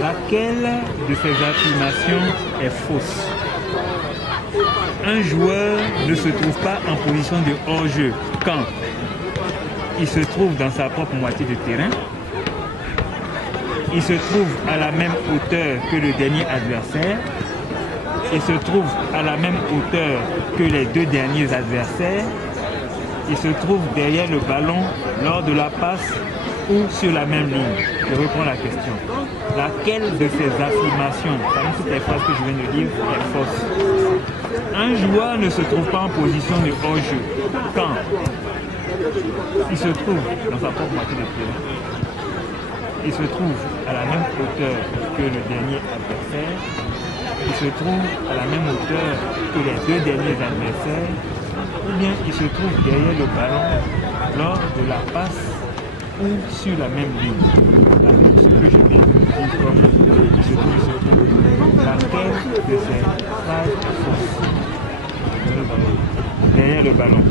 Laquelle de ces affirmations est fausse? Un joueur ne se trouve pas en position de hors-jeu quand il se trouve dans sa propre moitié de terrain, il se trouve à la même hauteur que le dernier adversaire, il se trouve à la même hauteur que les deux derniers adversaires, il se trouve derrière le ballon lors de la passe ou sur la même ligne. Je reprends la question. Laquelle de ces affirmations, parmi toutes les phrases que je viens de dire, est fausse? Un joueur ne se trouve pas en position de hors-jeu quand il se trouve dans sa propre moitié de terrain, il se trouve à la même hauteur que le dernier adversaire, il se trouve à la même hauteur que les deux derniers adversaires, ou bien il se trouve derrière le ballon lors de la passe ou sur la même ligne. Là, ce que je viens de dire comme il se trouve. Laquelle de ces phrases est fausse? Derrière le ballon.